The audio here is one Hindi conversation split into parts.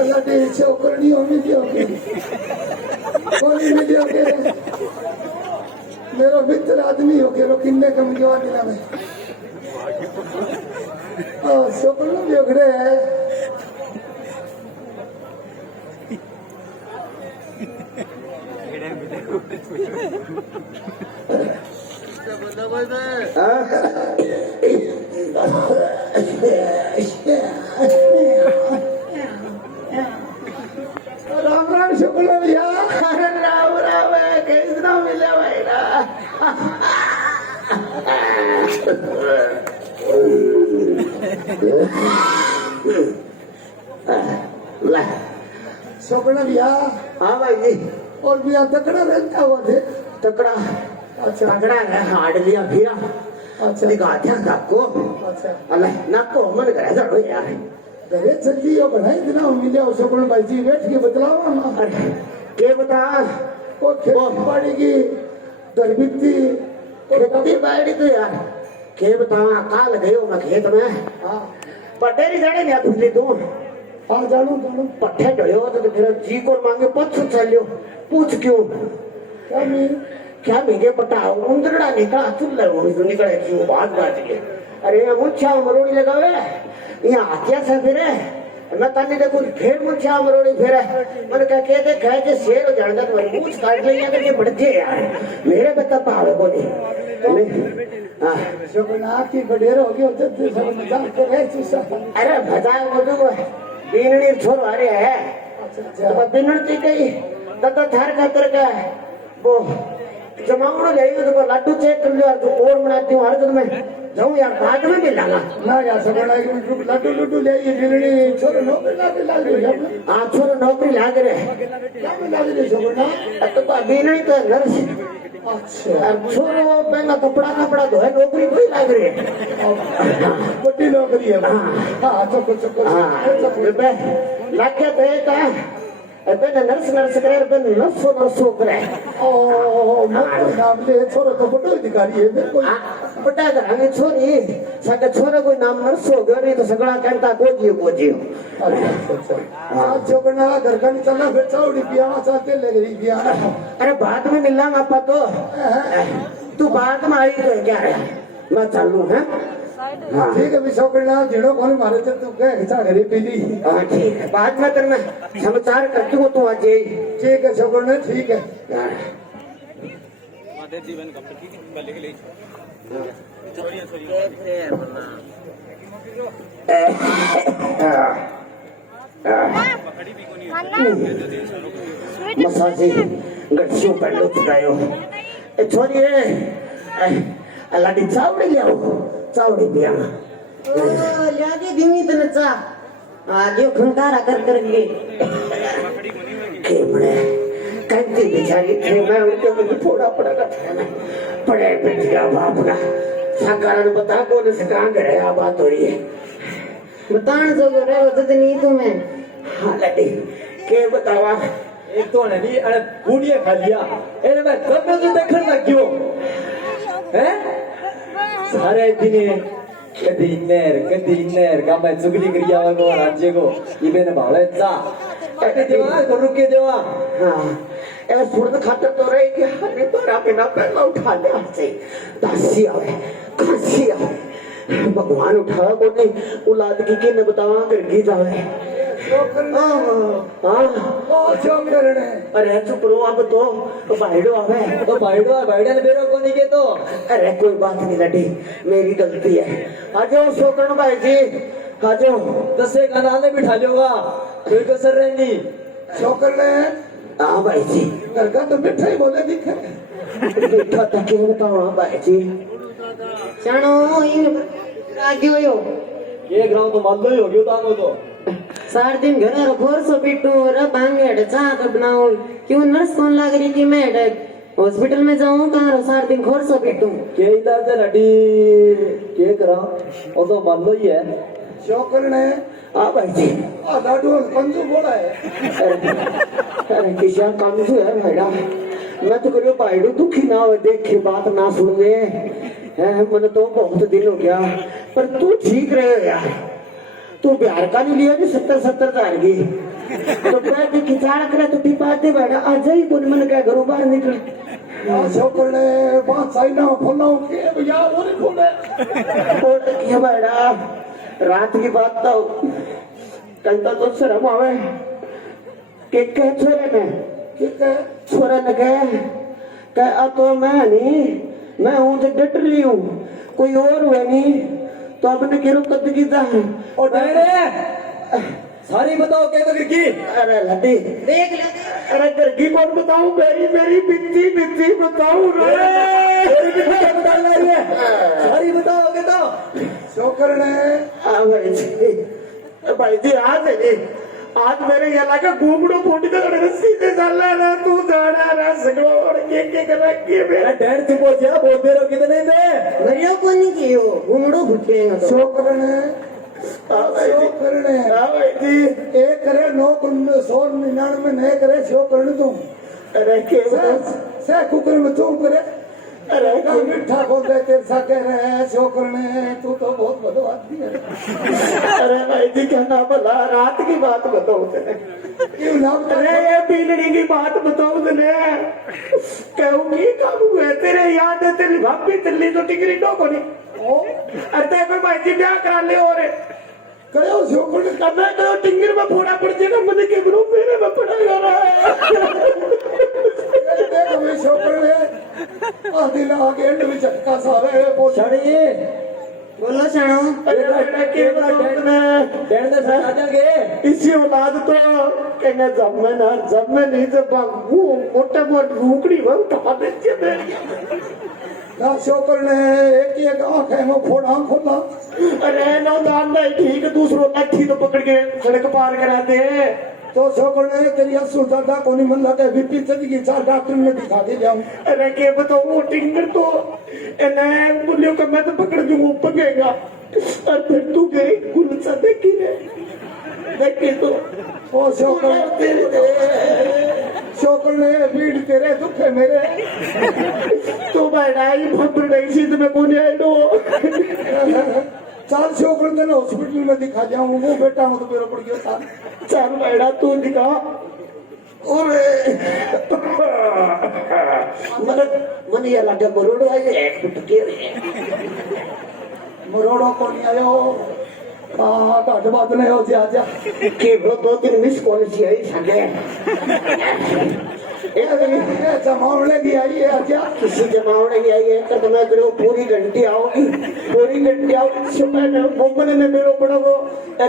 अल्लाह दी छोकरनी हो वीडियो के कोई वीडियो के मेरो मित्र आदमी हो के रो किन्ने कम जवान दिला में छोकरनो भी ओखड़े है राम राम शुक्ल भैया राम राम कैसा मिले भाईरा शुक्ल भैया हाँ भाई जी और भैया तकड़ा रहता हुआ थे तकड़ा अच्छा तगड़ा है हाड़ लिया भैया अच्छा दिखाते हैं आपको अच्छा अल्लाह ना को मन करे जरो यार अरे जल्दी यो बढ़ाई देना मिले हो शुक्ल भाई जी बैठ के बतलाओ ना अरे के बता वो खेती बाड़ी की दरबिती खेती बाड़ी तो यार के बता काल गयो मैं खेत में हां पटेरी जाने नहीं पिछली तू हां जानो जानो पट्ठे ढोयो तो फिर जी को मांगे पछ चलियो पूछ क्यों क्या मेरे पटा उंदरड़ा निकला चुल्ला वो निकले क्यों बात के अरे मुच्छा मरोड़ी लगावे यहाँ आत्या से फिर मैं तन्ने देखो फिर मुच्छा मरोड़ी फिर मन क्या कहते कहे जे शेर हो जाने तो मूछ काट ले या करके बढ़ते यार मेरे बता पावे कोनी हां शोभना की बडेरो हो गयो तो सब मजाक कर रहे चीसा अरे भजा वो तो बीननी छोर आ रहे है अच्छा तो बीननी गई तब थार खातर का वो जमावड़ो ले तो लड्डू चेक कर लियो तो और बनाती हूं हर दिन में जाऊं यार बाद में मिलाना ना यार सगड़ा लड्डू लड्डू ले ये बिगड़ी छोरो नौकरी लाग रही है हां छोरो नौकरी लाग रहे क्या लाग रही सगड़ा तो अभी नहीं तो नर्स अच्छा अब छोरो पहला कपड़ा धोए नौकरी कोई लाग रही है बड़ी नौकरी है हां चुप चुप हां बे लाग के देता अपन नर्स करे अपन नर्सो करे ओ मत नाम ले छोरो तो बड़ो अधिकारी है फिर कोई बड़ा घराने छोरी सके छोरा कोई नाम नर्सो गरी तो सगड़ा कहता कोजियो अच्छा हां जोगना घर का नहीं चला फिर चौड़ी पियावा चाहते ले गई पियावा अरे बाद में मिलना आपा तो तू बाद में आई तो क्या है मैं चालू है ठीक है विशोकरना जेड़ो कौन मारे थे तू क्या हिस्सा घरे पीली हां ठीक है बाद में करना समाचार करती हो तू आज ठीक है शोकरना ठीक है मादे जीवन कब ठीक है कल के लिए मसाजी गट्सियों पहलो चुकायो ए छोरी अल्लाह दी चावड़ी ले आओ चावड़ी पिया ओ लागे धीमी तने चा आगे खंकारा कर के केमड़े कंती बेचारी थे मैं उनके मुझे थोड़ा पड़ा का पड़े बैठ गया बाप का साकारण बता कौन से कहां गए आ बात हो रही है बतान जो रे वो तो नहीं तुम्हें हां लड़ी के बतावा एक तो नहीं अरे पूनिया खा लिया एने मैं कब में देखन लग गयो हैं सारे दिन कदी नेर का मैं चुगली करिया वो राज्य को इबे ने भाले चा कदी देवा तो रुके देवा हां ए सुरत खातर तो रही कि हमें तो बिना पहला उठा ले से दासी आवे खांसी आवे भगवान उठावा को नहीं औलाद की के ने बतावा कर गी जावे अरे चुप रो अब तो बाइडो आवे तो बाइडो ने बेरो कोनी के तो अरे कोई बात नहीं लड़ी मेरी गलती है आ जाओ शोकरण भाई जी आ जाओ दसे कनाले बिठा लियोगा कोई कसर रहनी शोकरण हाँ भाई जी घर का तो मिठा ही बोले दिखे मीठा तो क्यों बताओ भाई जी चाणो इन आगे हो ये ग्राउंड तो मान लो ही हो गयो तांगो तो सार दिन घर रो फोरसो पिटू रे बांगेड़ चा कर बनाओ क्यों नर्स कौन लाग रही थी मैं हॉस्पिटल में जाऊं कहां रो सार दिन खोरसो पिटू के इधर से लड़ी के करा वो तो मान लो ही है शोकरण है हाँ भाई जी दादू कंजू बोला है अरे किसान कंजू है भाईड़ा मैं तो करियो भाईडू दुखी ना हो देखे बात ना सुन ले मन तो बहुत दिन हो गया पर तू ठीक रहे यार तू बिहार का नहीं लिया 70,000 की तो पैसे खिचाड़ करे तो टिपाते बैठा आज ही बोल मन क्या घरों बाहर निकल छोकर ने बात सही ना खोलना के भैया वो नहीं खोले क्या बैठा रात की बात तो कहता तो शर्म आवे के कह छोरे ने ठीक है छोरा ने कह तो मैं नहीं मैं हूं जो डट रही हूँ कोई और हुआ नहीं तो आपने किरो कद की था और डरे सारी बताओ क्या तो की अरे लड्डी देख ले अरे घर की कौन बताऊं मेरी मेरी बित्ती बित्ती बताऊं सारी बताओगे तो छोकर ने हाँ भाई जी आज है जी आज मेरे यहाँ लगा घूमड़ो फूट कर सीधे चल रहा तू जाना रहा सगड़ो और के कर रखी है मेरा डैड चुप हो जा बोलते रहो कितने में मरियो को नहीं कियो घूमड़ो फुटेगा तो छोकर ने छोकर ने हाँ भाई जी एक करे 999 नहीं करे छोकर ने तुम अरे के से कुकर में तुम करे अरे का मीठा बोल दे तेरे सा कह रहे हैं छोकर ने तू तो बहुत बदवादी है अरे भाई जी क्या ना बोला रात की बात बताओ तेरे क्यों नाम अरे ये पीलड़ी की बात बताओ तेरे कहूंगी कब हुए तेरे याद है तेरी भाभी तिल्ली तो टिकरी डो को नहीं अरे कोई भाई जी ब्याह करा ले और कहो छोकर ने करना करो टिंगर में फोड़ा पड़ जाएगा मुझे के ग्रुप मेरे में पड़ा जा रहा है देख मैं छोकर ने आधी ना आगे एंड में झटका सा है वो छड़िए बोलो सणो अरे बेटा के डैड ने साथ आ जाएंगे इसी औलाद तो कहना जब मैं नहीं जब वो मोटा मोट रूकड़ी वो उठा देती है ना छोकर ने एक आंख है वो फोड़ा खोला अरे नो दान नहीं ठीक दूसरों लाठी तो पकड़ के सड़क पार कराते हैं तो छोकर ने तेरी असु दादा को नहीं मन लगा बीपी चढ़ गई 4 डॉक्टर ने दिखा के जाऊं अरे के बताओ वो टिंगर तो इन्हें बोलियो कि मैं तो पकड़ दूंगा ऊपर गएगा और फिर तू गई गुलसा देखी रे देखी तो ओ छोकर ने भीड़ तेरे दुख है मेरे तो बैठाई भब्र नहीं सी तुम्हें कौन आई दो चार छोकर ने हॉस्पिटल में दिखा जाऊं वो बेटा हूं तो मेरा पड़ गया था चल बैठा तू दिखा और मन ये लगे मरोड़ आई एक टुके मरोड़ो को नहीं आयो घट बात नहीं हो जा के वो 2-3 मिस कॉल सी आई सके जमावने की आई है आजा किसी जमावने की आई है तो मैं करो पूरी घंटी आओगी सुबह बोमने ने मेरो पड़ो वो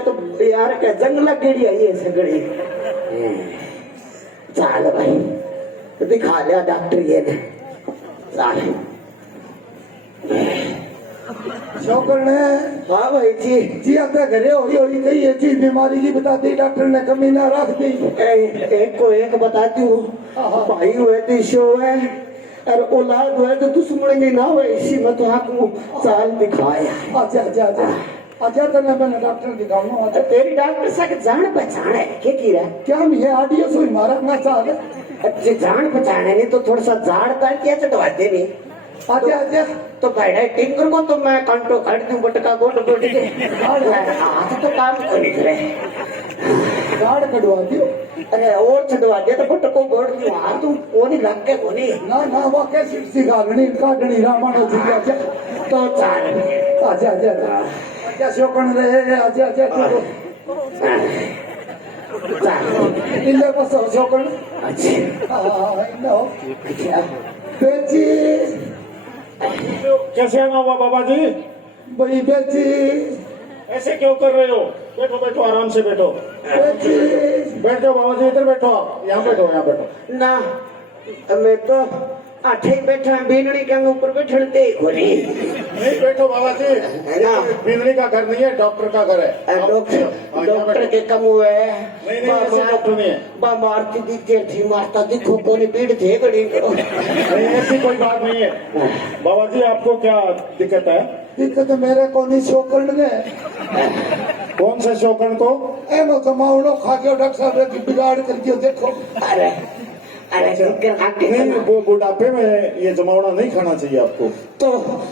तो यार क्या जंग लग गई आई है सगड़ी चल भाई दिखा लिया डॉक्टर ये ने चल छोकर ने हाँ भाई जी अपने घरे होई कही ये चीज बीमारी की बता दी डॉक्टर ने कमी ना रख दी एक को एक बताती हूँ भाई हुए तो इशो है और औलाद हुए तो दुश्मन नहीं ना हुए इसी में तो आपको चाल दिखाया अच्छा तो मैं डॉक्टर दिखाऊंगा तेरी डॉक्टर से जान पहचान है क्या की रहा क्या ये ऑडियो सुई मारा ना चाह अच्छे जान पहचान है नहीं तो थोड़ा सा जाड़ता क्या चढ़वाते नहीं अच्छा तो बैठा टिंगर को तो मैं कंटो काट दूं बटका गोट गोट के हाथ तो काम को नहीं करे गाड़ कटवा दियो अरे और चढ़वा दे तो बटको गोट दूं हाथ तुम कोनी लग के कोनी ना वो कैसी सिखानी काटनी रामानो जी अच्छा तो चाल अच्छा शोकन रे अच्छा इल्ले पास शोकन अच्छा नो बेची कैसे आना हुआ बाबा जी भाई बेची ऐसे क्यों कर रहे हो बैठो बैठो आराम से बैठो बेची बैठ जाओ बाबा जी इधर बैठो आप यहाँ बैठो ना मैं तो आठे बैठा बीनड़ी के ऊपर बैठते घोरी नहीं बैठो बाबा जी ना बिजली का घर नहीं है डॉक्टर का घर है डॉक्टर के कम हुए नहीं ऐसे डॉक्टर नहीं है मारती दिखते थी मारता दिखो कोनी पीड़ थे बड़ी नहीं ऐसी कोई बात नहीं है बाबा जी आपको क्या दिक्कत है दिक्कत मेरे को नहीं शोकन ने कौन सा शौकन को एनो कमाउनो खा के डॉक्टर साहब ने बिगाड़ करके देखो अरे नहीं वो बुढ़ापे में ये जमावड़ा नहीं खाना चाहिए आपको तो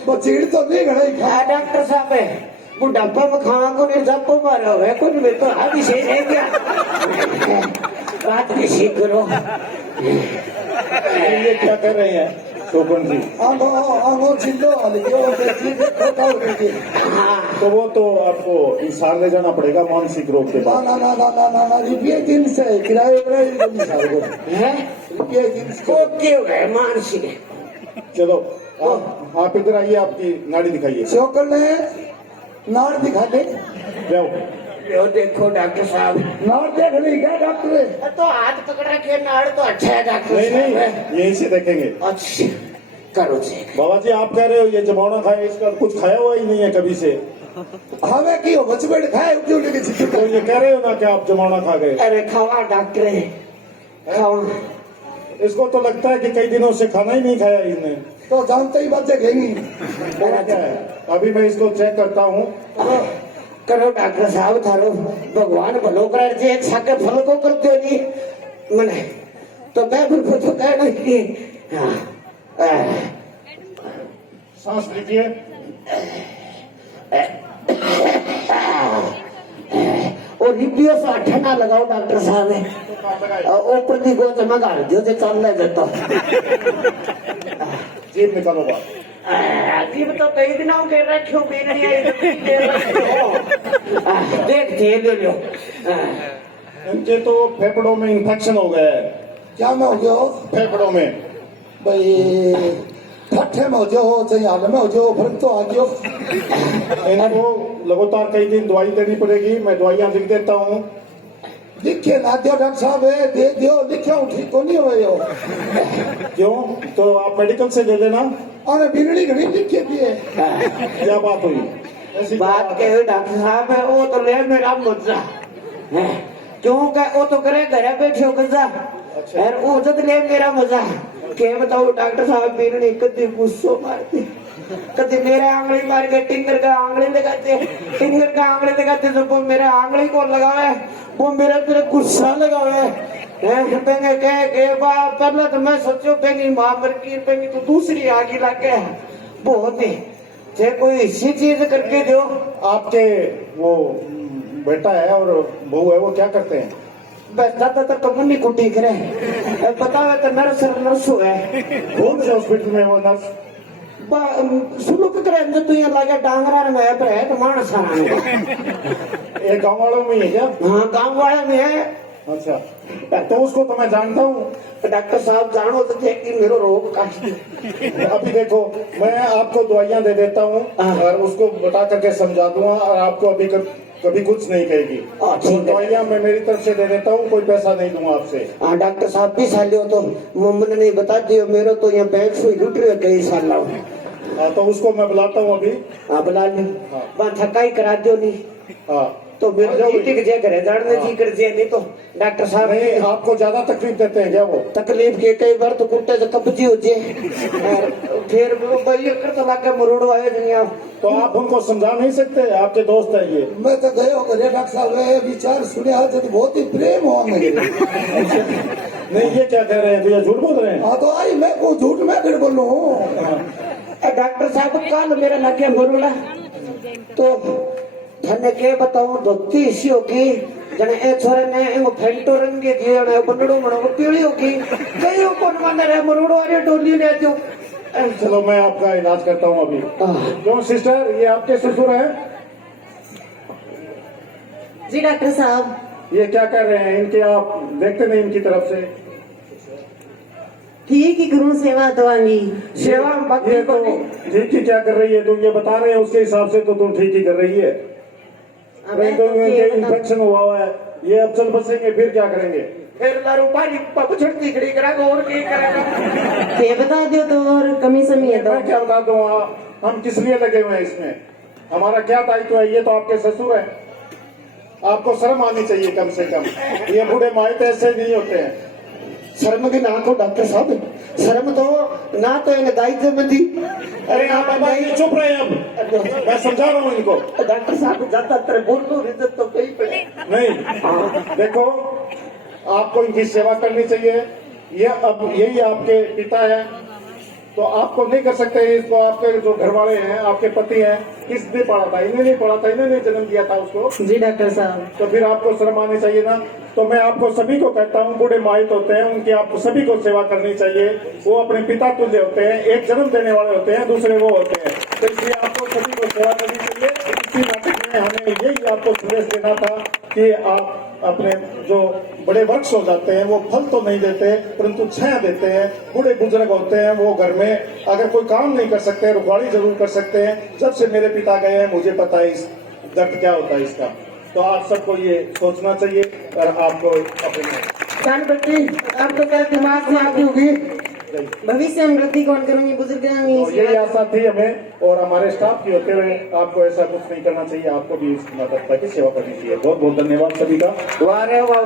बचीड़ तो नहीं घड़ाई खा डॉक्टर साहब बुढ़ापा में खावा को नहीं जापो मारो है कुछ में तो अभी से है क्या बात किसी करो ये क्या कर रहे हैं टोकन जी? आंगो छिल्लो तो वो तो आपको इंसान ले जाना पड़ेगा मानसिक रोग के बाद। ना रुपये दिन से किराए है रुपये दिन से को क्यों है मानसिक चलो आप इधर आइए, आपकी नाड़ी दिखाइए। शोकर ने नाड़ दिखा दे। जाओ। यो देखो डॉक्टर साहब नाड़ देख ली क्या डॉक्टर? तो हाथ पकड़ रखे नाड़ तो अच्छा है डॉक्टर नहीं साहब नहीं, यहीं से देखेंगे। अच्छा करो चेक बाबा जी आप कह रहे हो ये जमाना खाया, इसका कुछ खाया हुआ ही नहीं है कभी से। हमें की हो बचपन खाए क्यों लेके तो ये कह रहे हो ना कि आप जमाना खा गए। अरे खावा डॉक्टर खावा इसको तो लगता है कि कई दिनों से खाना ही नहीं खाया इसने। तो जानते ही बच्चे घेंगी। और क्या है, अभी मैं इसको चेक करता हूँ। करो डॉक्टर साहब थारो भगवान भलो करे जे एक साके फल को करते हो नहीं मने तो मैं फिर को तो कहना ही हाँ सांस लीजिए। और रिपियो से अठा ना लगाओ डॉक्टर साहब ऊपर दी को जमा गाड़ दियो जे चल ले देता जीभ निकालो बात। अजीब तो कई दिनों के रखियो भी नहीं देख दे ले लो इनके तो फेफड़ों में इन्फेक्शन हो गया है। क्या में हो गया हो? फेफड़ों में भाई ठट्ठे में हो जाओ चाहे हाल में हो जाओ फर्क तो आ गयो। इनको लगातार कई दिन दवाई देनी पड़ेगी। मैं दवाइयाँ लिख देता हूँ। लिखे ना दियो डॉक्टर साहब दे दियो लिखे ठीक तो नहीं हो। क्यों? तो आप मेडिकल से ले लेना। अरे बिगड़ी घड़ी लिखे दिए। क्या बात हुई? ऐसी बात के डॉक्टर साहब है वो तो ले मेरा मुद्दा क्योंकि वो तो करे घरे बैठे हो गजा और वो जब ले मेरा मजा के बताओ डॉक्टर साहब बिगड़ी कदी गुस्सो मारती कदी मेरे आंगली मार के टिंगर का आंगली लगाते टिंगर का आंगली लगाते तो वो मेरे आंगली को लगावे वो मेरे तेरे गुस्सा लगावे पेंगे कह के पहले तो मैं सोचो पेंगी मां मर की पेंगी तो दूसरी आगे लग गया बहुत ही जे कोई इसी चीज करके दो। आपके वो बेटा है और बहू है वो क्या करते हैं? बस दादा तो कमुनी कुटी करे बतावे तो नर्स है कौन से हॉस्पिटल में वो नर्स? सुनो के करे अंदर तो यहाँ लगा डांगरा में है तो मानस ये गाँव वालों में ही है क्या? हाँ गाँव वाले में है। अच्छा, तो उसको तो मैं जानता हूँ। डॉक्टर साहब जानो तो थे कि मेरा रोग काट अभी देखो मैं आपको दवाइयाँ दे देता हूँ और उसको बता करके समझा दूंगा और आपको अभी कभी कुछ नहीं कहेगी। तो दवाइयाँ मैं मेरी तरफ से दे देता हूँ, कोई पैसा नहीं दूंगा आपसे। हाँ डॉक्टर साहब भी साल तो मुमन नहीं बता दियो मेरे तो यहाँ बैंक से लुट रहे कई साल हाँ तो उसको मैं बुलाता हूँ अभी। हाँ बुला ली वहाँ थकाई करा दियो नहीं हाँ तो मेरे टिक जे करे जाने जी कर जे नहीं तो डॉक्टर साहब नहीं आपको ज्यादा तकलीफ देते हैं क्या वो? तकलीफ के कई बार तो कुत्ते तो कब्जी हो जे फिर भाई कर तो लाके मरोड़ो आए दुनिया तो आप उनको समझा नहीं सकते? आपके दोस्त है ये। मैं तो गए हो गए डॉक्टर साहब विचार सुने आज तो बहुत ही प्रेम हो मेरे। नहीं ये क्या कह रहे हैं भैया, झूठ बोल रहे हैं? हाँ तो आई मैं को झूठ मैं फिर बोलूं। डॉक्टर साहब कल मेरा लगे मरोड़ा तो धन्य के बताऊं धोती इसी होगी जने ए छोरे ने एगो फेंटो रंग के दिए ने बनड़ो मनो पीली होगी कई कोन मन रे मरोड़ो अरे डोली ले दो। चलो मैं आपका इलाज करता हूँ अभी। क्यों सिस्टर, ये आपके ससुर हैं? जी डॉक्टर साहब। ये क्या कर रहे हैं? इनके आप देखते नहीं इनकी तरफ से? ठीक ही करूँ सेवा दवांगी। सेवा बाकी ये को तो नहीं ठीक ही क्या कर रही है? तुम ये बता रहे हैं उसके हिसाब से तो तुम ठीक ही कर रही है। मैं तो इन्फेक्शन हुआ है, ये अब चल बसेंगे फिर क्या करेंगे? फिर लारू पानी पछड़ती खड़ी करेगा और की करेगा ये बता दो तो और कमी समी है तो मैं क्या बता दूँ, हम किस लिए लगे हुए हैं इसमें? हमारा क्या दायित्व है? ये तो आपके ससुर है, आपको शर्म आनी चाहिए कम से कम। ये बूढ़े माइट ऐसे नहीं होते हैं। शर्म की ना को डॉक्टर साहब शर्म तो ना तो इन्हें दायित्व में दी। अरे आप बाबा ये चुप रहे हैं, अब मैं समझा रहा हूँ इनको। डॉक्टर साहब ज्यादा तरह बोल दो इज्जत तो कहीं पे नहीं देखो, आपको इनकी सेवा करनी चाहिए। ये अब यही आपके पिता है तो आपको नहीं कर सकते इसको। आपके जो घर वाले हैं, आपके पति हैं, किसने पाला था? इन्हें नहीं पाला था, इन्होंने जन्म दिया था उसको। जी डॉक्टर साहब। तो फिर आपको शर्म आनी चाहिए ना। तो मैं आपको सभी को कहता हूँ, बूढ़े माहित होते हैं, उनकी आपको सभी को सेवा करनी चाहिए। वो अपने पिता तुल्य होते हैं, एक जन्म देने वाले होते हैं, दूसरे वो होते हैं। तो इसलिए आपको सभी को सेवा करनी चाहिए। इसी नाटक में हमें यही आपको संदेश देना था कि आप अपने जो बड़े वृक्ष हो जाते हैं, वो फल तो नहीं देते परंतु छाया देते हैं। बूढ़े बुजुर्ग होते हैं, वो घर में अगर कोई काम नहीं कर सकते, रुखवाड़ी जरूर कर सकते हैं। जब से मेरे पिता गए हैं, मुझे पता है इस दर्द क्या होता है इसका। तो आप सबको ये सोचना चाहिए और आपको अपने कान बेटी, अब तो मेरे दिमाग में आती होगी। भविष्य में वृद्धि कौन करूंगी बुजुर्ग तो यही आशा थी हमें और हमारे स्टाफ की होते हुए आपको ऐसा कुछ नहीं करना चाहिए। आपको भी इस माता पिता की सेवा करनी चाहिए। बहुत बहुत धन्यवाद सभी का। वाह रे वाह।